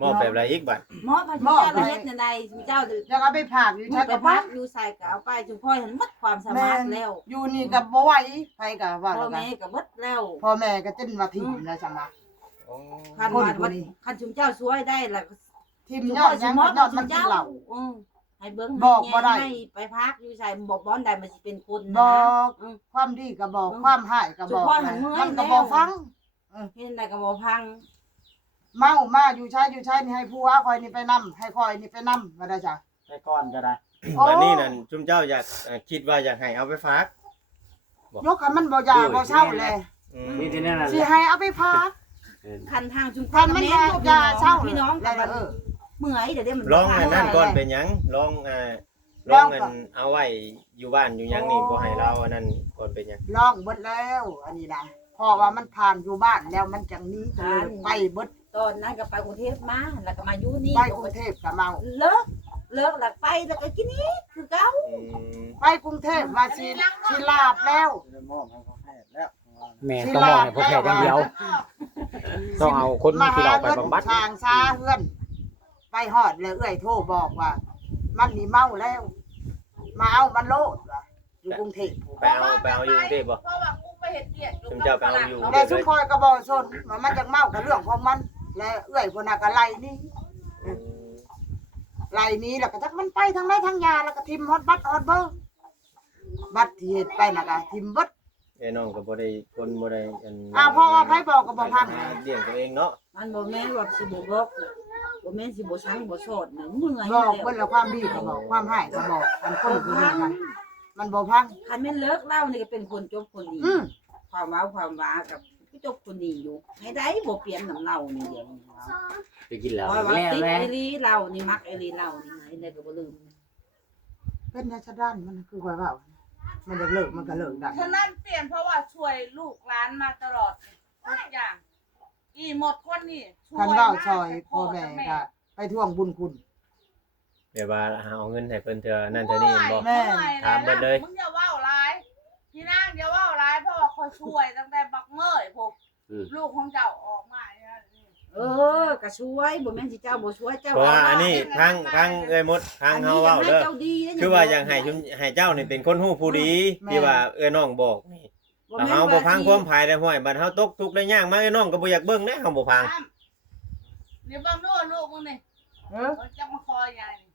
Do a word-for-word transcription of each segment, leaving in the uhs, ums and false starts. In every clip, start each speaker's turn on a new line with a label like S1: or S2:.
S1: มอบแบบไรอีกบัด
S2: หมอพระเจ้าเฮ็ดในใดเจ้า
S3: จะเอาไปผากอยู่
S2: ใช่
S3: ใช่
S2: กั
S3: กั
S2: บบ พั
S3: พั
S2: ก
S3: ก
S2: อยู่ใส่ก็เอาไปจุพ่อยหันหมดความสามารถแล้ว
S3: อยู่นี่กับบ่ไหวไผก็ว่า
S2: พ่อ
S3: แล้วกั
S2: แม่
S3: น
S2: ก็หมดแล้ว
S3: พ่อแม่ก็จนว่าถิ่มแล้วซั่นน่ะ
S2: คันวันคันชุมเจ้าช่วยได้ล่ะ
S3: ถิ่มยอดยังยอดมันกินเหล้า
S2: อือให้เบิ่ง
S3: บอกบ่ได้
S2: ให้ไปพักอยู่ใส่บอกบ่อนใดมันสิเป็นคน
S3: บ
S2: นะ
S3: อกความดีก็บอกความหายก็บอกมันก็บ่ฟัง
S2: เฮ็ดได้ก็บ่พัง
S3: เมามาอยู่ใช้อยู่ใช้นี่ให้ผัวคอยนี่ไปนำให้คอยนี่ไปนำว่าได้จ้ะ
S4: ไปก่อนก็ได้
S1: บัดนี้นั่นจุมเจ้าอยากเอ่อคิดว่าอยากให้เอาไปฝาก
S3: ยกให้มันบ่ยาบ่เศร้าเลย
S1: อืม
S5: นี่ที่นั่นน่ะ
S3: สิให้เอาไปพัก
S2: คันทางชุม
S3: คันมันบ่ยาเศร้า
S2: พี่น้องกันเออเมื่อยเดี๋ยวเดี๋ยวมัน
S1: ลองอันนั้นก่อนเป็นหยังลองอ่าลองอันเอาไว้อยู่บ้านอยู่หยังนี่บ่ให้เราอันนั้นก่อนเป็นหยัง
S3: ลองเบิดแล้ว อันนี้นะเพราะว่ามันผ่านอยู่บ้านแล้วมันจังนี้ก็เลยไปเบิด
S2: ตอนนั้นก็ไปกรุงเทพมาแล้วก็มาอยู่นี่
S3: ไปกรุงเทพก็เมา
S2: เลิกเลิกแล้วไปแล้วก็กินนี่คือเก่า
S1: อืม
S3: ไปกรุงเทพมาสิสิลาบแล้ว
S4: จะมอบให้เขาแพทย์แล้ว
S5: แม่ต้องมองให้พ่อแพทย์อย่างเดียว ต้องเอาคน
S3: มา
S5: ที่
S3: หา
S5: เราไป
S3: เงิน
S5: บำบัด
S3: ทางซาเฮือนไปฮอดเลยเอ้อยโทรบอกว่า มันนี่เมาแล้ว มาเอามันโลดว่ะอยู่กรุงเทพ
S1: ไปเอาไปเอาอยู่กรุงเทพบ่
S6: เพราะว่ากูไปเฮ็ดเวียก
S1: จุมเจ้าไปเอาอยู่
S3: แต่ชุมพรก็บ่สนว่ามันจังเมากับเรื่องของมัน และเอื้อยคนน่ะก็ไล่หนี่
S1: อืม
S3: ไล่หนี้แล้วก็จักมันไปทางไหนทางยาแล้วก็ทิ่มฮอดบัตรฮอดเบอร์บัตรที่เฮ็ดไปน่ะก็ทิ่มเบิด
S1: ไอ้น้องก็บ่ได้คนบ่ได้อัน
S3: อ้าวเพราะว่าไผบอกก็บ่พัง
S1: เลี้ยงตัวเองเนาะ
S2: มันบ่แม่นว่าสิบ่บอกบ่แม่นสิบ่ชังบ่โสดหนึ่งเมื่อย
S3: บอกเพิ่นแล้วความดีก็บอกความให้ก็บอกอันคนคือกันมันบ่พัง
S2: คันแม่นเลิกเล่านี่ก็เป็นคนจบคนดี
S3: อือ
S2: ความว้าความว้ากับผู้จบคนดีอยู่ให้ได้บ่เปลี่ยนน้ำเล่านี่เดียวนี่เนาะ
S5: ไปกินแล้ว
S2: เพราะว่า
S5: แล้ว
S2: ติด
S5: แล้
S2: ไอรีเล่านี่มักไอรีเล่านี่ให้ได้ก็บ่ลืม
S3: เป็นยาชะด้านมันคือว่าเว้ามันจะเลิกมันก็เลิกได้
S6: ฉะนั้นเปลี่ยนเพราะว่าช่วยลูกหลานมาตลอดทุกอย่าง อีหมดคนนี่ช่วย
S3: คันเว้าซอยพ่อแม่ก็ไปทวงบุญคุณ
S1: เดี๋ยวว่าเอาเงินให้เพิ่นเทื่อนั่นเทื่อนี้บ่
S3: แม่
S1: ถามเบิดเลย
S6: มึงอย่าว่าวร้ายพี่นางอย่าว่าวร้ายเพราะว่าคอยช่วยตั้งแต่บักเมื่อยพวกลูกของเจ้าออกมาเนี่ย
S2: เออก็ช่วยบ่แม่นสิเจ้าบ่ช่วยเจ้า
S1: เพราะว่าอันนี้ทางทางเอ้ยมดทางเฮาเว้าเด้อคือว่าอยากให้ชุมให้เจ้านี่เป็นคนฮู้ผู้ดีที่ว่าเอ้ยน้องบอกนี่ถ้าเฮาบ่ฟังความภายได้ห้อยบัดเฮาตกทุกข์ได้ยากมาเอ้ยน้องก็บ่อยากเบิ่งนะเฮาบ่ฟัง
S6: เดี๋ยวเบิ่งดูลูกมึงนี่
S3: เออ
S6: มันจะมาคอยยายนี่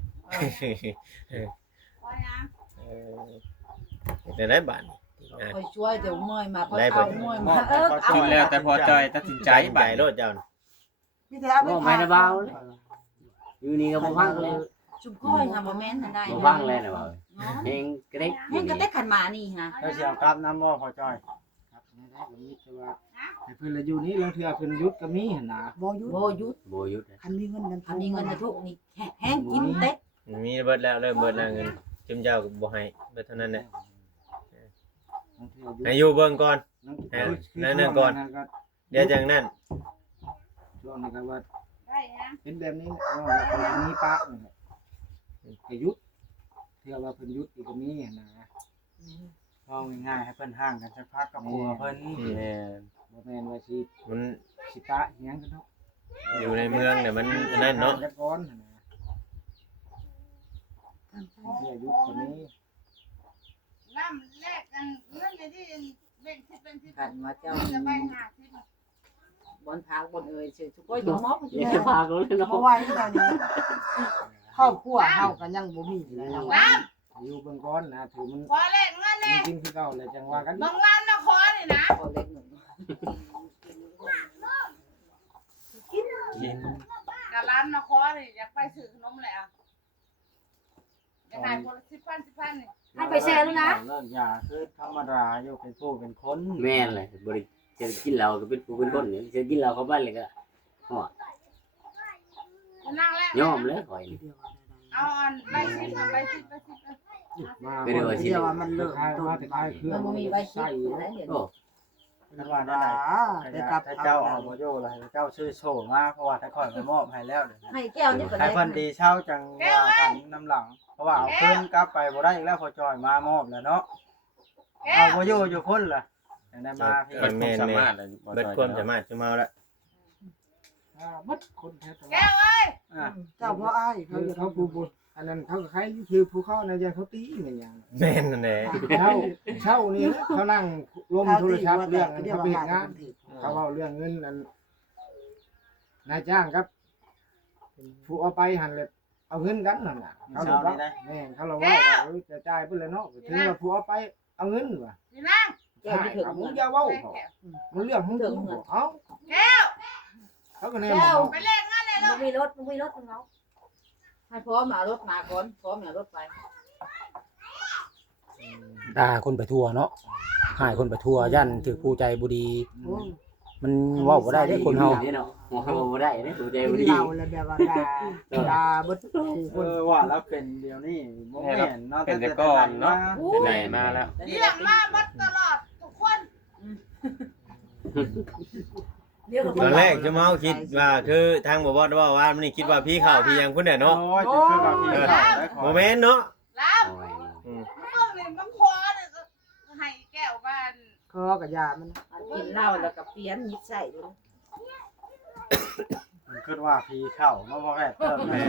S6: คอยยัง
S1: เออได้ได้บาดนี่อ่ะ
S2: คอยช่วยเดี๋ยวเมื่อยมาพอ
S1: ได้
S2: เอา
S1: เบิด
S2: เมื่อย
S4: ม
S2: มา
S4: อบ
S2: เอ
S4: ให้
S2: อ
S4: เขา
S2: เอา
S4: ช่วยแล้วแต่พอจอยตัดสินใจ
S1: ใจ
S4: บัด
S1: โลดเจ้าน่ะ
S3: มีแต่เอาไป
S5: บ่
S3: พา
S5: แม่นเบาอยู่นี่ก็บ่ฟังแล้ว
S2: ชุมค่อยค่ะบ่แม่นได้
S5: บ่ฟังแล้วนะบ่
S2: เนาะ
S5: เพลงกระเด็ก
S2: เฮ็ดก็ได้ขันมานี่ฮะ
S4: แล้วสิเอากลับน้ำบ่พอจอยครับนี่ได้ก็มีแต่ว่าให้เพิ่นละอยู่นี่ลางเทื่อเพิ่นหยุดก็มีหั่นน่ะ
S3: บ่หยุด
S2: บ่หยุด
S5: บ่หยุด
S3: คันมีเงินนั้น
S2: อันนี้เงินจะทุกนี่แห้งกินเต็ก
S1: มีเบิดแล้วเริ่มเบิดแล้วเงินจุมเจ้าก็บ่ให้เบิดเท่านั้นแหละ
S4: ลางเทื่อหยุด
S1: ให้อยู่เบิ่งก่อน
S4: นั่น
S1: นั่นนั่นก่อน เดี๋ยวจังนั้น
S4: ช่วงนี้ก็ว่า
S6: ได้ยัง
S4: เป็นแบบนี้ว่าแล้วคนนี้ปะนี่แหละก็หยุดเทื่อว่าเพิ่นหยุดอีกก็มีหั่นนะเอาง่ายๆให้เพิ่นห่างกันสักพักกับครัวเพิ่น
S5: แม่น
S4: บ่แม่นว่าสิ
S1: มัน
S4: สิปะอิหยังกันเนาะ
S1: อยู่ในเมืองเนี่ยมันอันนั่นเนาะ
S4: จักก่อนหั่นนะเทื่อหยุดก็มี
S6: น้ำแลกกันเงินในที่เบ่งที่เป็นที่
S2: ขันมาเจ้า
S6: จะไปหาที่
S2: บนพากบนเอ่ยชื่อทุกคนอยู่มอบ
S5: อย่าให้พาเขาเลยเนาะ
S3: บ่ไหวแล้วนี่ครอบครัวเฮาก็ยังบ่มีแล้วยังว่า
S6: น้
S4: อยู่เบิ่งก่อนนะถือมัน
S6: ำขอแลกเงิน
S4: มี
S6: แน่
S4: จริงคือเก่าเลยจังว่ากัน
S6: บางร้านมาขอนี่นะ
S2: คนเล็กหนึ่ง
S4: กิน
S6: กับร้านมาขอนี่อยากไปซื้อขนมแหละอยากได้คนละสิบพันสิบพันนี่
S2: ให้ไปแชร์แล้วนะ
S4: เลิกยาคือธรรมดาอยู่เป็นผู้เป็นคน
S5: แม่นเลยบ่ได้จะกินเหล้าก็เป็นผู้เป็นคนเนี่ยจะกินเหล้าเข้าบ้านเลยก็ฮอด
S6: นั่งแล้ว
S5: ยอมเลยข่อยนี่
S6: เอาอันไปสิไปสิไปสิไป
S4: มา
S5: ไม่ได้ว่าสิ
S3: เดี๋ยวว่ามันเลิก
S4: คาย
S3: ต้น
S4: มาแต่คายเครื่อ
S2: มั
S4: ง
S2: นมีใบคิด
S4: ใส่
S2: อยู่แล้วเดี๋ยว
S5: โอ้
S4: ถ้าว่าได้
S3: ได้กลับ
S4: ถ้าเจ้าเอาบ่อยู่ล่ะเจ้าซื้อโชว์มาเพราะว่าถ้าข่อยมามอบให้แล้วเดี๋ยวนี้
S2: ให้แก้วนี่ก็
S4: ให้
S2: ได้
S4: เพิ่นดีเช่าจังว่ากันน้ำหลัง เพราะว่าเอาคืนกลับไปบ่ได้อีกแล้วพอจอยมามอบแล้วเนาะ
S6: แก้
S4: เอา
S6: ว
S4: บ่อยู่อยู่คนล่ะยังได้มาพี่
S1: แม่นๆเบิดความสามารถจุมเฮาละ
S4: อ่าบัดคนแท้ตลา
S6: แก้
S4: ด
S6: วเอ้ย
S4: อ่า
S3: เจ้าพ่ออ้าย
S4: เขา
S3: เขาจะ
S4: เขาผู้ผู้อันนั้นเขาก็ใครคือผู้เขาในใจเขาตีเหมือนอย่าง
S1: แม่นนั่นแหละ
S4: เช่าเช่านี่เขานั่งลมโทรศัพท์เรื่อง
S3: เรียก
S4: เขา
S3: ว่า
S4: ไปเฮ็ด
S3: หาง
S4: าน
S3: ถือ
S4: เขาเว้าเรื่องเงินอันนายจ้างครับผู้เอาไปหันเลยเอาเงินกันนั่นน่ะเขาเราว่าแม่นเขาเราว่าว่าเออจะจ่ายเพิ่นแล้วเนาะถึงว่าผู้เอาไปเอาเงินว่ะ
S6: พี่นั่ง
S3: แก้ว
S4: ใช่
S3: ที่ถึง
S4: ครับ
S3: เงิ
S4: มึง
S3: น
S4: อย่าเว้าเขามันเรื่องของมึงเอ้า
S6: แก้ว
S4: เขาก็แน่บอก
S6: ไปเล่นงานเลยลู
S2: มั
S6: ก
S2: นมีรถมันมีรถของเราให้พร้อมเอารถมาก่อนพร้อมเอารถไป
S7: ด่าคนไปทั่วเนาะหายคนไปทั่วย่านถือผู้ใจบุดี
S3: โอ้ย
S7: มันเว้าบ่ได้เด้คนเฮา
S5: นี่เนาะหัวเฮาบ่ได้เด้ตัวใจ
S3: กิ
S5: บ่
S3: น
S5: ดี
S3: เหล้าแล้วแบบว่าด่าด่าเบิดผู้ค
S4: เอน อว่าแล้วเป็นเดี๋ยวนี้บ่แม่นเนาะ
S8: เป็นแต่ก่อนเนาะ เป็นไหนมาแล้ว
S6: เลี้ยงมาหมดตลอดทุกคน
S2: เดี๋ยว
S1: ตอนแรกจะเมาคิดว่าคือทางบ่บ่ว่าว่ามันนี่คิดว่าพี่เข้าพี่ยังพุ่นน่ะเนาะ
S4: โอ้ยจะคือว่าพี่เข้าได้ขอ
S1: บ่แม่นเนาะ
S6: รับ
S5: โอ้ย
S1: อืม
S6: เมื่อนี่มันคอเนี่ยก็ให้แก้วบ้าน
S3: คอกับยามัน
S2: กินเหล้าแล้วก็เปลี่ยนนิสัยเลย
S4: มันคิดว่าพี่เข้าเนาะบ่แม่นเติมแม่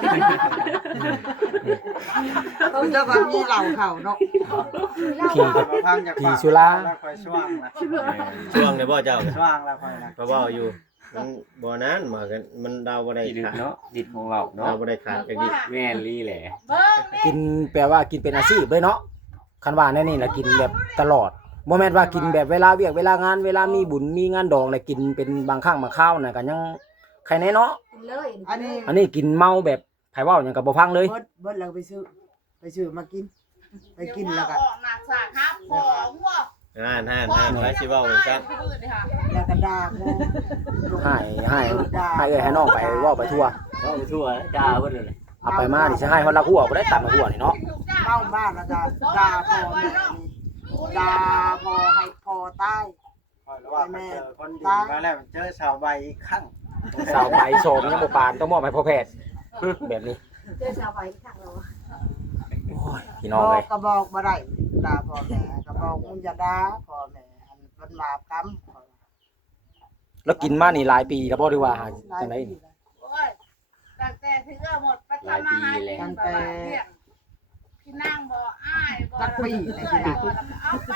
S3: เขาจะว่ามีเหล้าเข้าเนาะ
S7: ขี่
S4: มาพังจาก
S7: ขี่สุรา
S4: แล้วค่อยช่วงนะ
S1: ช่วงเนี่ยบ่เจ้า
S4: ช่วงแล้วค่อยนะ
S1: ก็เว้าอยู่มันบ่นั้นมากันมันเดาบ่ได้
S8: ที่ดึก
S1: ขาด
S8: เนาะดิดของเรา
S1: เดา
S8: เนาะ
S1: บ่ได้ขาดจังนี้
S5: แม่นลีแหละ
S6: เบิ้งนี่
S7: กินแปลว่ากินเป็นอาชีพเลยเนาะคันว่าแน่นี่น่ะกินแบบตลอดบ่แม่นว่ากินแบบเวลาเวียกเวลางานเวลามีบุญมีงานดองแล้วกินเป็นบางครั้งบางคราวน่ะก็ยังใครแน่เนาะ
S2: กินเลย
S3: อันนี้
S7: อันนี้กินเมาแบบไผเว้าหยังก็บ่ฟังเลย
S3: เบิดเบิดแล้วไปซื้อไปซื้อมากิน ไปกินแล้วก็
S6: ออกหนักสากครับของว่ะ
S1: อ่านอ่านอ่านไว้สิเว้าจังซั่น
S3: แล้วก็ด่าโม
S7: หายหายหายเอ้ยให้น้องไปเว้าไปทั่ว
S5: เว้าไปทั่วด่าเบิดเลย
S7: เอาไปมานี่สิให้ฮอดละหัวบ่ได้ตัดละหัวนี่เนาะ
S3: เมาบ้านแล้วก็ด่าพ่อแม่ด่าพ่อให้พ่อตาย
S4: ค่อยว่าไปเจอคนดีมาแล้วเจอชาวใบอีกครั้ง
S7: สาวใบโสมยังบ่ปานต้องมอบให้พ่อแพทย์แบบนี้
S2: เจ้าชาวไปข้างเรา
S7: โอ้ยพี่
S3: บ
S7: น้อง
S3: อ
S7: เล
S3: ก
S7: ย
S3: ก็บอกบ่ได้ด่าพ่อแม่ก็บอกมึงอย่าด่าพ่อแม่อันเป็นบาปกรรม
S7: แล้วกินมานี่หลายปีแล้วบ่ได้ว่าหาจังได๋
S6: โอ้ยตั้งแต่ที่เอื้อหมดไปทำมาหากินแบบว่าเลี้ยงพี่นั่งบ่อ้ายบ่เอาไปส่งเสียทุก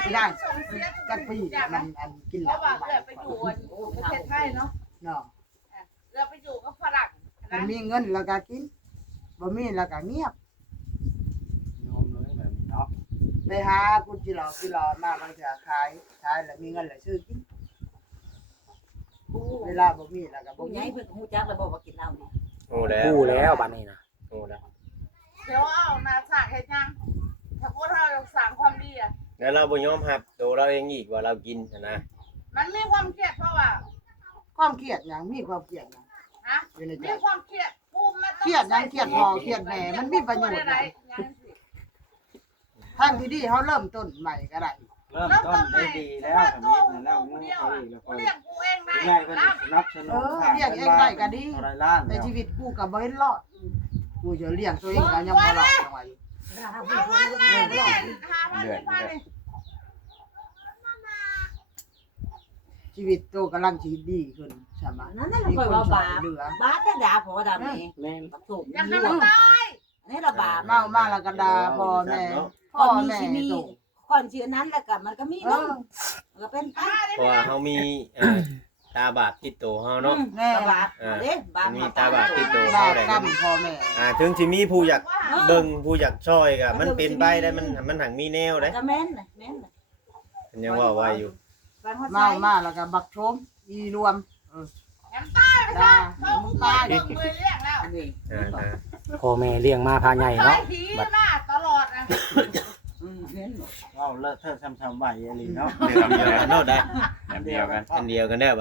S6: อย่าง
S3: มั
S6: นะ
S3: นอันกิน
S6: เพราะว่าเอื้อไปอยู่ประเทศไทยเนาะ
S3: เนาะ
S6: เอื้อไปอยู่กับฝรั่ง
S3: มัน
S6: นะ
S3: มีเงินแล้วก็กินบ่มีแล้วก็เงียบ
S4: โยมเลยแบบนี้เนาะ
S3: ไปหากุจิหลอกิหลอมาบางเทื่อขายขายแล้วมีเงินแล้วซื้อกินเวลาบ่มีแล้วก็บ่
S2: ผู้ให
S3: มี
S2: ญ่เพิ่นฮู้จักแล้วบอกว่ากินเหล้านี่
S1: โอ้แล้ว
S7: กู้แล้วบัดนี้นะ
S1: โอ้แล้ว
S6: เดี๋ยวเอานาสากเฮ็ดยังถ้าพวกเราสั่งความดีอ่ะ
S1: แล้วเราบ่ยอมรับตัวเราเองอีกว่าเรากินนะ
S6: มันมีความเครียดเพราะว่า
S3: ความเครียดหยังมีความเครียดหยัง
S6: ฮะ
S3: อยู่ในใจ
S6: มีความเครียดปูมันต้อง
S3: เครียดหยังเครียดพ่อเครียดแม่มันมีประโยชน์หยังทางที่ดีเฮาเริ่มต้นใหม่ก็ได้
S4: เริ่มต้นได้ดีแล้วแบบนี้นะแล้วมึงเอาอีกแล้วก็
S6: เลี้ยงกูเองได้
S4: ง่ายก็สนับสนุนอะไรล้าน
S3: ในชีวิตกูก็บ่เห็นรอดกูจะเลี้ยงตัวเองก็ยังบ่รอดจังว่าอยู่
S6: เอาวันมาเนี่ยหาวันที่พันนี่
S3: ชีวิตโตกำลังสิดีขึ้นใช่ไหม
S2: นั่นน่ะค่อยว่าบาป
S3: เหลือบ
S2: าปแต่ด่าพ่อด่าแม่
S5: แม่น
S2: ปักถูก
S6: อยากให้มันตาย
S2: อันนี้เราบาป
S3: เมามาแล้วก็ด่าพ่อแม่พ่อแม่โต
S2: ก่อนชื่อนั้นแล้วก็มันก็มี
S3: เอ
S2: เนาะ
S3: อ
S2: มันก็เป็นไป
S6: มาได้
S1: เพราะว่าเฮามีเอ่อตาบาปติดตัวเฮาเนาะ
S3: แน่
S2: บาปเด้บาป
S1: มีตาบาปติดตัว
S3: บา
S1: เฮา
S3: ป
S1: ได้
S3: กรรมพ่อแม่
S1: อ่าถึงสิมีผู้อยากเบิ่งผู้อยากช่วยก็มันเป็นไปได้มันมันหังมีแนวได้
S2: ก็แม่นน่ะแม่นน่ะ
S1: มันยังว่าไว้อยู่
S2: ฟังเข้าใจ
S3: เมามาแล้วก็บักโชมอีรวม
S6: แอมตายไปซะ
S3: ด่า
S6: เขา
S3: มึ
S6: มึ
S3: ง
S6: ง
S3: ตา
S6: ตาย
S3: ย
S6: มึงมือเลี้ยงแล้ว
S2: อันนี้
S1: อ่าอ่า
S7: พ่อแม่เลี้ยงมาพาใหญ่
S6: เค
S7: เนาะ
S6: ยผีมาตลอดนะ
S2: อืมแม่นบ่
S4: ว้าวเลิศเทิดซ้ำๆใบอลีเนาะ
S1: เดียวกันเนาะได้
S8: แบบเดียวกัน
S1: อันเดียวกันได้บ่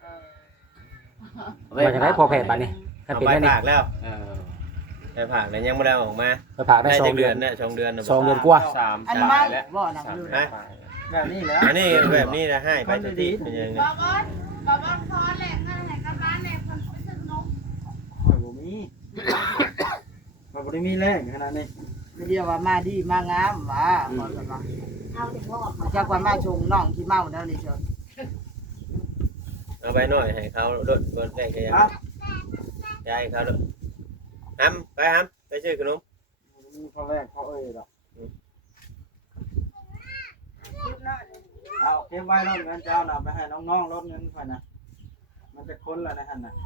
S7: ว่าจังได๋พ่อแพทย์บัดนี้ถ้า
S1: เอา
S7: เป็น
S1: ไป
S7: แน่นี่
S1: ผากแล้ว
S5: เออ
S1: ไปผากแล้วยังบ่ได้ออกมา
S7: ไปฝากได้
S1: ได้
S7: สอ
S1: จั
S7: ง
S1: ก
S7: เดื
S1: เดื
S7: อ
S1: อน นน่ะสองเดือนน่ะ
S7: สองเดือนกว่า
S8: สาม
S3: อัน
S8: สา
S3: เมาย
S8: แล้ว
S3: บ่หนัง
S8: สาม
S3: ลืม
S8: นะ
S4: แบบนี้แล้ว
S1: อันนี้แบบนี้นะให้ไปสติเป็นยังไง
S6: บอบอสบอบอสคอแหลกนั่นแหละกับร้านเนี่ยคนไปซื้อนม
S4: ข่อยบ่มีข่อยบ่ได้มีแรงขนาดนี้
S3: ไม่เรียกว่ามาดีมางามว่าคนกันว่า
S2: เอาแต่พ่อ
S3: จักว่ามาชงน้องที่เมาแล้วนี่เชิญ
S1: เอาไปหน่อยให้เขาลดบนแป้งขยะ
S4: ครับ
S1: ยายเขาลูกห้ำไปห้ำไปซื้อขนม
S4: พอแรกพอเอ้ยดอก
S9: เอาเก็บไว้รถเงินเจ้าน่ะไปให้น้องๆรถเงินค่อยนะมันจะค้นแล้วนะหั่นน่ะ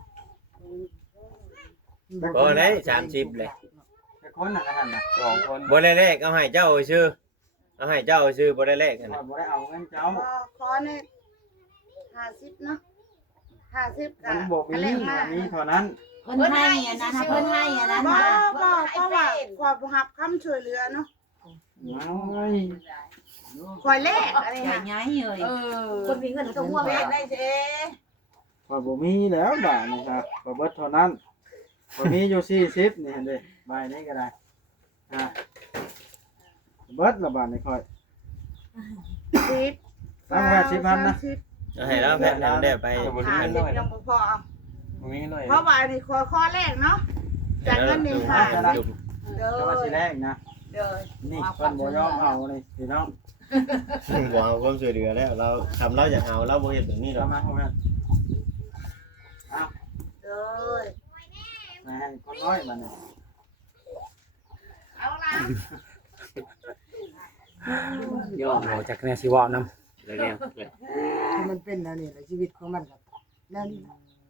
S1: บ่ได้สามสิบเลย
S9: จะค้นน่ะนะหั่นน่ะ
S8: สองคน
S1: บ่ได้แลกเอาให้เจ้าชื่อเอาให้เจ้าชื่อบ่ได้แลกกัน
S9: ข้อ
S1: น่ะ
S9: ยบ่ได้เอาเงินเจ้า
S6: ขอขอเนี่ยห้าสิบเนาะห้าสิบกั
S9: มัน นบ่มีมีเท่านั้น
S2: เพิ่นให้อันนั้นนะเพิ่นให้อันนั้น
S6: บ่
S2: นะ
S6: บ่เพราะว่าขอบ่รับคำช่วยเหลือเนาะ
S9: น้อย
S6: คอยแลกอะไร
S2: ใหญ่
S6: นะ
S2: ใหญ่เลยคนมีเงินก็ห่วง
S6: เว
S2: แม่
S6: ทได้เจ
S9: ข้อยบ่มีแล้วบาทนี่ครับบ่เบิดเท่านั้นบ่มีอยู่สี่สิบนี่เห็นเด้ใบนี้ก็ได้อ่ะเบิดละบาทนี่ค่อย
S6: สิบ
S9: ตั้งไว้สิบพันนะ
S1: เอาให้เราแพทย์นำได้ไป
S6: ห้าสิบยังบ่พอ
S8: มึงนี่หน่อย
S6: เพราะว่านี่ขอข้อแรกเนาะจากเงินนี่ค่ะ
S1: จุ่ม
S6: เด้อ
S9: แต่ว่าสิแรกนะ
S6: เด้อ
S9: นี่เพิ่นบ่ยอมเอานี่พี่น้อง
S1: บ่เอาความช่วยเหลือแล้วเราทำเราอยากเอาเราบ่เฮ็ดแบบนี้หรอ
S9: เอา
S1: ก
S9: มาเอามา
S6: เด้อ
S9: มาให้คนน้อยมาเนี่ย
S6: เอาล่ะ
S5: ยอม
S7: โอ้จักแน่สิเว้านำ
S5: แล้วเนี่ย
S3: คือมันเป็นแล้วนี่แหละชีวิตของมันครับแล้วนี่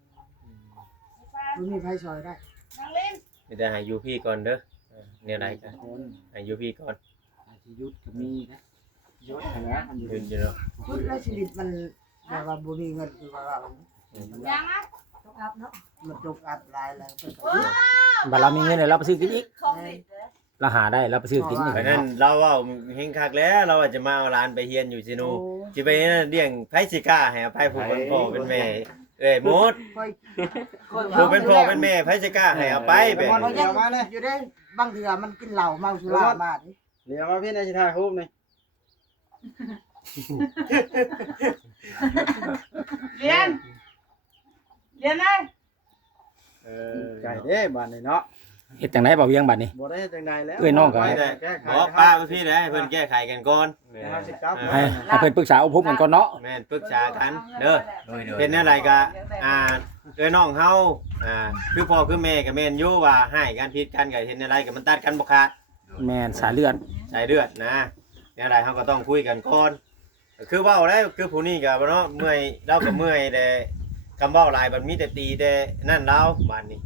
S3: มันมีไฟซอยได้
S6: นางเล่น
S1: มีแต่ให้อยู่พี่ก่อนเด้อเออเนี่ยไรกัน
S9: คน
S1: ให้อยู่พี่ก่อน
S9: อาชียุทธก็มีนะยศนะอันนี้
S1: ยืนอยู่เนาะ
S3: พุทธแล้วชีวิตมันแบบว่าบ่มีเงินคือว่ามัน
S6: ยังนะ
S3: มันตกอับหลายแล้วเพิ่นก็
S7: บัดเรามีเงินแล้วเราไปซื้อกินอีก
S6: ของเด็ก
S7: เราหาได้เราไปซื้อกินอีก
S1: เพราะนั้นเราเว้าเฮงคักแล้วเราอาจจะมาเอาหลานไปเฮียนอยู่ซิโนสิไปนั่นเลี้ยงไผสิกล้าให้อภัยผู้เป็นพ่อเป็นแม่เอ้ยหมด
S3: ค่อย
S1: ผู้เป็นพ่อเป็นแม่ไผสิกล้าให้เอาไปแบบ
S3: มัน
S1: นี้
S3: เดี๋ยวมาเลยอยู่ได้บางเทื่อมันกินเหล้าเมาสุรามาดิ
S9: เดี๋ยวมาพี่นายสิถ่ายรูปนี่
S6: เรียนเรียนได้
S1: เออ
S9: ไก่เด้บ้านนี่เนาะ
S7: เฮ็ดจังได๋บ่เวียงบัดนี้
S9: บ่ได้จังใดแล้ว
S7: เอ้ยน้องก็
S1: ไม่ได้บอกป้าไปพี่นะให้เพิ่นแก้ไขกันก่อน
S8: เนี่ย
S9: เฮาสิกลับ
S7: ให้ให้เพิ่นปรึกษาอบรมกันก่อนเนาะ
S1: แม่นปรึกษากันเด้อเป็นอะไรก็อ่าเอ้ยน้องเฮาอ่าคือพ่อคือแม่ก็แม่นอยู่ว่าให้กันผิดกันก็เห็นอะไรก็มันตัดกันบ่ขาด
S7: แม่นสายเลือด
S1: สายเลือดนะเนี่ยอะไรเขาก็ต้องคุยกันก่อนคือเว้าแล้วคือผู้นี้ก็เนาะเมื่อยเราก็เมื่อยแต่คำเว้าหลายบัดมีแต่ตีแต่นั่นเราบัดนี้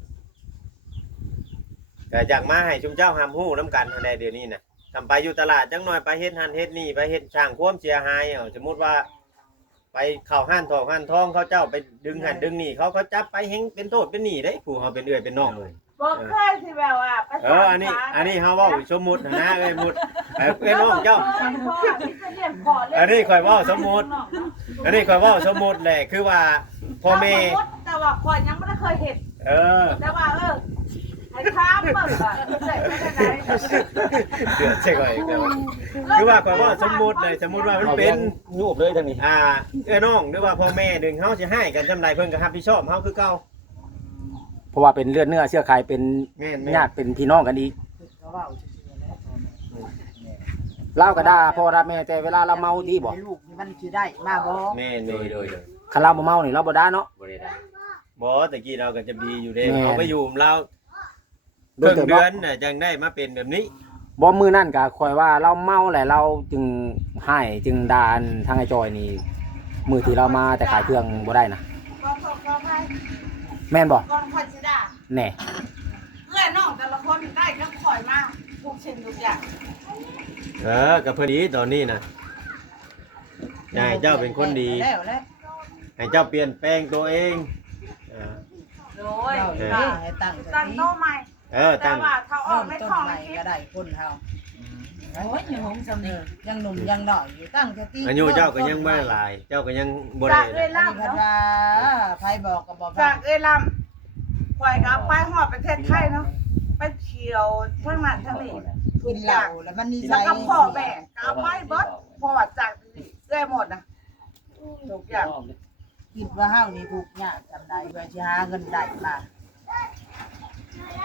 S1: ก็อยากมาให้ชุมเจ้าหามฮู้นํกันในเดี๋ยวนี้น่ะทำไปอยู่ตลาดจังหน่อยไปเฮ็ดหันเฮ็ดนี่ไปเฮ็ดสร้างความเสียหายเอาสมมุติว่า ไปเข้าห้านทองห้านทองเขาเจ้าไปดึงหันดึงนี่เขาเขาจับไปเฮงเป็นโทษเป็นหนี้เด้ผู้เขาเป็นเอื้อยเป็นน้องเลย
S6: บอกเคยสิแบบว่าประ
S1: เอออันนี้อันนี้เฮาเว้าสมมุตินะเอ้ยมุดเอ้ยเอ้ยน้องเจ้า อันนี้ข่อยเว้าสมมุติ อันนี้ข่อยเว้าสมมุติแหละคือว่าพ่อแม่
S6: แต่ว่าคนยังไม่ได้เคยเห็น
S1: เออ
S6: แต่ว่าเออไอ้ข้ามเปิดอ่ะใส่ไม่ได้ไหน
S1: เดือดใช่ข่อยแต่ว่าคือว่าข่อยเว้าสมมุติเลยสมมุติว่ามันเป็น
S7: ยูบเลยทางนี้
S1: อ่าเอ้ยน้องหรือว่าพ่อแม่ดึงเฮาสิให้กันจำาใดเพิ่นก็รับผิดชอบเฮาคือเก่า
S7: เพราะว่าเป็นเลือดเนื้อเชื้อไขเป็น
S1: แม่นๆ
S7: ญาติเป็นพี่น้องกันอีก
S3: เขาเว้าซื่อๆแล้วตอนนี้
S7: เล่าก็ด่าพ่อด่าแม่แต่เวลาเราเมาที่บ่
S3: ให้ลูกนี่มันสิได้มาบ่
S1: แม่น
S5: โดย
S1: ๆ
S5: โดยโดย
S7: คันเราบ่เมานี่เราบ่ด่าเนาะ
S5: บ่ได้ได้
S1: บ่ตะกี้เราก็จะดีอยู่เด้
S7: แม่น
S1: เอาไปอยู่กับเรา
S7: โด
S1: ครึ่
S7: ย
S1: ง
S7: เฉพาะ
S1: เดือนน่ะจังได้มาเป็นแบบนี้
S7: บ่มื้อนั่นก็คอยว่าเราเมาแหละเราจึงให้จึงด่าอันทางไอ้จอยนี่มื้อที่เรามาแต่ขายเครื่องบ่ได้นะ
S6: บอกบอกบอกให้
S7: แม่นบ่
S6: ก่อนคอยสิด่า
S7: แน่
S6: เพื่อนน้องแต่ละคนได้ก็คอยมาทุกสิ่งทุกอย่าง
S1: เออก็พอดีตอนนี้น่ะอยากให้เจ้าเป็นคนดี
S3: แล้วแล้ว
S1: ให้เจ้าเปลี่ยนแปลงตัวเองอ่า
S6: โดย
S3: เรา
S1: เออ
S3: ได้ให้ตั้งส
S6: ตั้ง
S3: ติ
S6: โต๊ะใหม่
S1: เออ
S6: แต่
S1: ตั้ง
S6: ว่าเขาอ
S3: เริ่
S6: อก
S3: ม
S6: ไม่
S3: ต้น
S6: ของ
S3: ใหม่
S6: คิด
S3: ก็ได้คนเฮา
S2: โอ้ยยังหงสำ
S3: เอ
S2: นี
S3: อยังหนุ่มยังน้อยอยู่ตั้งสติ
S1: อายุเจ้าก็ยังบ่ได้หลาย เจ้าก็ยังบ่
S6: จา
S1: ได้
S6: กเอ้ย
S3: อันนี้
S6: ล่ำ
S3: เพิ่น
S6: เนาะ
S3: ว่าไผบอกก็บ่ฟั
S6: จาง กเอ้ยล่ำคอยกับไปหอดประเทศไทยเนาะไปเที่ยวทั้งนั้นทั้งนี้ทุ
S3: กิ
S6: ก
S3: น
S6: อ
S3: เหล้า
S6: ย่าง
S3: แล้วมันนิ
S6: แล้
S3: สั
S6: วย ก็พ่อแม่ก็เอาไปเบิดพอจากนี่เอ้ยหมดนะทุกอย่าง
S3: คิดว่าเฮานี่ทุกข์ยากจำได้ว่าสิหาเงินได้มา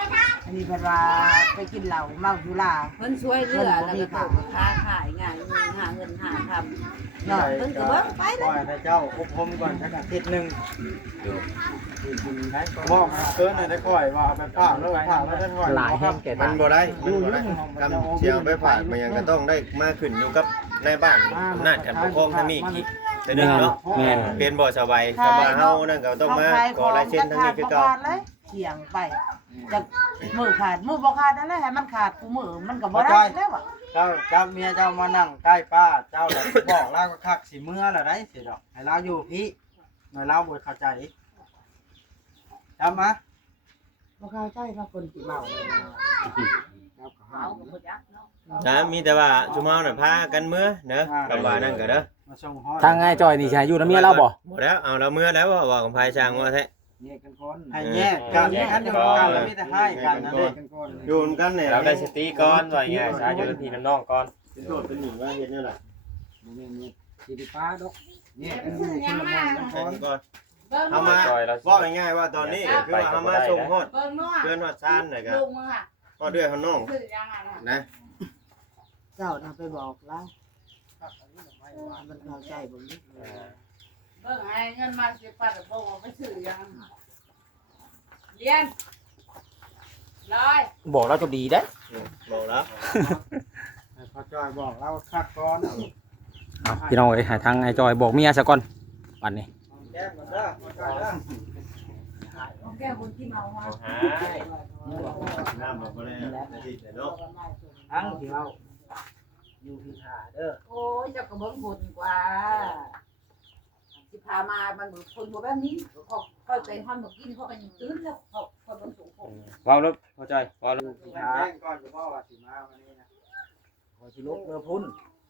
S3: อันนี้เพิ่นว่าไปกินเหล้าเมาสุรา
S2: เพิ่นช่วยเหลือแล้วก็เพิ่นค้าขายง่ายเงินหาเงินหาทำ
S3: เนาะ
S2: เพิ่นก็เบิ่งไป
S9: ปล่อยให้เจ้าอบรมก่อนสักอาทิตย์หนึงสิกินได้บอกเกินน่ะได้ค่อยว่าเอาไปฝากแล้วฝากแล้วได้ค่อย
S7: หลายแห่งแก่
S1: มั
S7: ตาน
S1: บ่ได้มันบ่ได้คำเสียงไปผ่านมันยังก็ต้องได้มาขึ้นอยู่กับในบ้านอำนาจการปกครองทางนี้อีกแต่นึงเนาะ
S7: แม่น
S1: เป็นบ่สบายสบายเฮานั่นก็ต้องมาขอลายเซ็นทางนี้คือเก่า
S3: เถียงไปจะมือขาดมือบ่ขาดนั่นแหละให้มันขาดกูมือมันก็บ่ได้แล้วอ่ะ
S9: เจ้าเจ้าเมียเจ้ามานั่งใกล้ป้าเจ้าแล้วบอกลาวก็คักสิเมื่อแล้วได้สิดอกให้ลาวอยู่พี่หน่อยลาวบ่เข้าใจจำมา
S3: บ่เข้าใจว่าคนสิเมา
S2: เอาก็บ่จักเนาะ
S1: นะมีแต่ว่าชุมเฮาน่ะพากันเมื่อเด้อคำว่านั่นก็เด้อ
S9: มาส่งฮอด
S7: ทางไงจอยนี่สิให้อยู่นำเมียเราบ่
S1: บ่แล้วเอาเราเมื่อแล้วว่าว่าของภายช่างว่าแท้
S4: แยกกันคน
S9: ให้แยกกันกันอยู่กันแล้วมีแต่ให้กันนั่นเอง
S4: กันคน
S1: อยู่กันเนี่ย
S8: เราได้สติก่อนว่าไงซะอยู่พี่น้องก่อน
S1: เป็นโทษเป็นหนี้ว่าเฮ็ดแนวล่ะ
S4: บ่แม่นเนี่ยสิไปป้าดอกแยกกันอยู่คนละหม่องกัน
S1: แค่
S4: คน
S1: นี้ก่อน
S6: เบิ่ง
S1: เอามา
S8: จอยเรา
S1: ว่าง่ายๆว่าตอนนี้ก็คือว่าเอามาส่งฮอด
S6: เบิ่งนัว
S1: เพื่อนฮอดซ่านน่ะก็
S6: ลูกมึงอ่ะ
S1: ฮอดเดือนฮอดน้อง
S6: ซื้อยังอ่ะ
S1: นะ
S3: เจ้าน่ะไปบอกแล้วมันเข้าใจบ่นี่
S6: เบิ่งให้เงินมาสิปัดบ่ว่าไปซื้อยังเรียนร้อย
S7: บอกเราจะดีเด้
S1: บอกแล้ว
S9: ให้พ่อจอยบอกเราคักก่อน
S7: เอาพี่น้องเอ้ยให้ทางไอ้จอยบอกเมียซะก่อนบัดนี้
S9: แก้มก่อนเด้อพ่อจอยเด้อ
S2: แก้คนที่เมาฮะ
S1: หายน้ำบ่ได้ได้ที่แต่เนาะ
S4: ทั้งที่เราอยู่ที่ท่าเด้อ
S2: โอ้ยเจ้าก็เบิ่งบุญกว่าสิพามามันบ่คนบ่แบบนี้เขาค่อยไปฮอดบ่กินเขาก็ยังตื่นแล้วเขาเขาบ่สูงผม
S8: เว้ารถพอใจเว้ารถ
S9: แจ้งก่อนจะบอกว่าสิมาวันนี้นะ
S4: ขอสิลบเรือพุ่น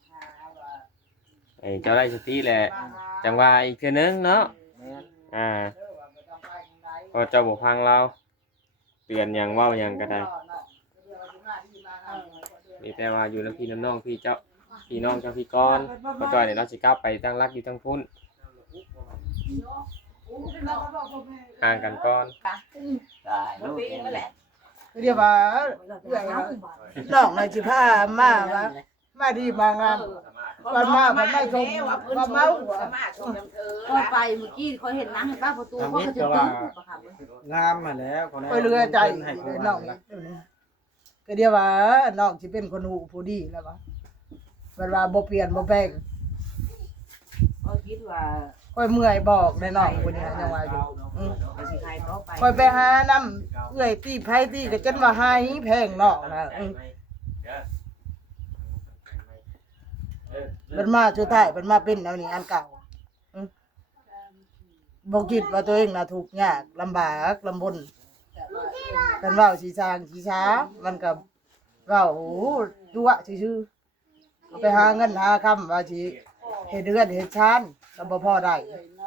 S8: ไอ้เจ้าได้สติแหละจังว่าอีกเทื่อนึงเนาะ
S4: แม่น
S8: อ่าพอเจ้าบ่ฟังเราเตือนหยังเว้าหยังก็ได้มีแต่ว่าอยู่นำพี่น้องพี่เจ้าพี่น้องเจ้าพี่ก้อนพอจอยเนี่ยเราสิกลับไปตั้งรักอยู่ทางพุ่นห่างกันก่อน
S5: ได้ลูก
S3: เรียกว่าเอื้อยว่าน้องน่ะสิพามาว่ามาดีมางามวันมาวันไม่ชมว่าเมา
S2: ก็ไปเมื่อกี้เขาเห็นน้ำเห็นป้าประตูเขาก็จะตื้อปะค่ะ
S9: งามมาแล้วคนนี้
S3: ไปเรือใจ
S9: ให้คน
S3: น้
S9: น้
S3: อ
S9: อง ง
S3: ก็เดียวว่าน้องสิเป็นคนหูผู้ดีแล้ววะเวลาบ่เปลี่ยนบ่แปลง
S2: เขาคิดว่า
S3: ค่อยเมื่อยบอกในน้องผู้นี้ยังว่าอยู่อือ
S2: ไปสิใครเขาไป
S3: ค่อยไปหาน้ำเอื้อยตีไผตีก็จนว่าหายแพงน้องนะอือมันมาสุดท้ายมันมาเป็นแนวนี้อันเก่าอือบ่คิดว่าตัวเองน่ะทุกข์ยากลำบากลำบนกันเว้าสิสร้างสิช้ามันก็เว้าโอ้จั่วซื่อๆไปหาเงินหาคำว่าสิเฮ็ดเรือนเฮ็ดชานก็บ่พอได้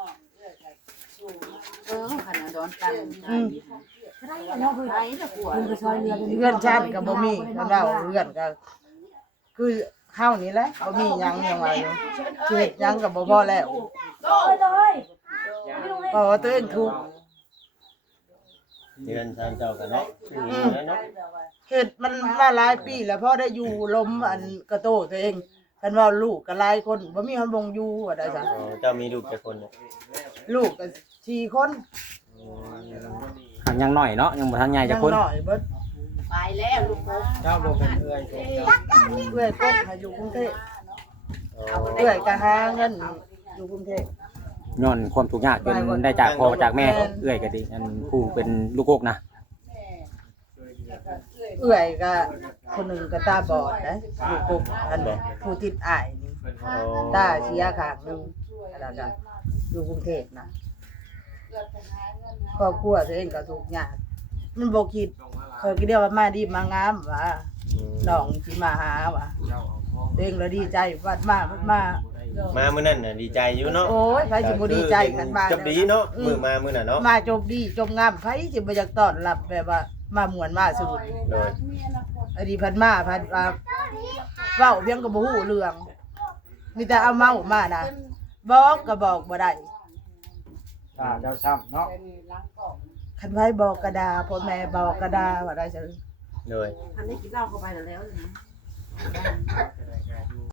S2: เออขนาดดอนกันได้เนาะได้ละกลัวคุณก็ซอยเรือ
S3: เรือนชานก็บ่มีมันเว้าเรือนก็คือเฮานี่แหละบ่มีหยังยังว่าอยู่ชีวิตหยังก็บ่พอแล้วเพราะว่าตัวเองทุกข์
S1: เดือนสามเจ้ากันเนาะเนาะ
S3: เฮ็ดมันมาหลายปีแล้วพอได้อยู่ลมอันกระโตตัวเองคันว่าลูกก็หลายคนบ่มีคนบ่งอยู่ว่าได้ซะ
S1: เจ้ามีลูกกี่คนเนี่ย
S3: ลูกก็สี่คน
S7: หักยังน้อยเนาะยังบ่ทันใหญ่จักคน
S3: ยังน้อยเบิด
S2: ไปแล้วลูกผม
S9: เจ้าบ่เป็นเอื้อยของเจ้า
S3: เอื้อยก็ให้อยู่กรุงเทพเอื้อยก็หาเงินอยู่กรุงเทพ
S7: ย้อนความทุกข์ยากจนได้จากพ่อจากแม่เอื้อยก็ดีอันผู้เป็นลูกกกนะ
S3: เอื้อยก็คนหนึงก็ตาบอดนะลูกกบอันผู้ติดอ้ายนี่ตาเสียข้างหนึงอันนั้นน่ะอยู่กรุงเทพนะครอบครัวตัวเองก็ทุกข์ยากมันบ่คิดเขาคิดเดียวว่ามาดีมางามว่าน้องสิมาหาว่าตัวเองแล้วดีใจวัดมาวัดมา
S1: มามื้อนั้นน่ะดีใจอยู่เนาะ
S3: โอ้ยไผสิบ่ดีใจกันมา
S1: จบดีเนาะมื้อมามื้อน่ะเนาะ
S3: มาจบดีจบงามไผสิบ่อยากต้อนรับแบบว่ามาม่วนมาสนุก
S1: โดย
S3: อันนี้เพันมาเพันว่าเว้าเพียงก็บ่ฮู้เรื่องมีแต่เอาเมามานะบอกก็บอกบ่ได้
S9: ตาเจ้าช้ำเนาะ
S3: คันไผบอกกระดาพ่อแม่บอกกระดาว่าได้จัง
S1: โดย
S2: ทันได้กินเหล้าเข้าไปแล้วแล้วนะ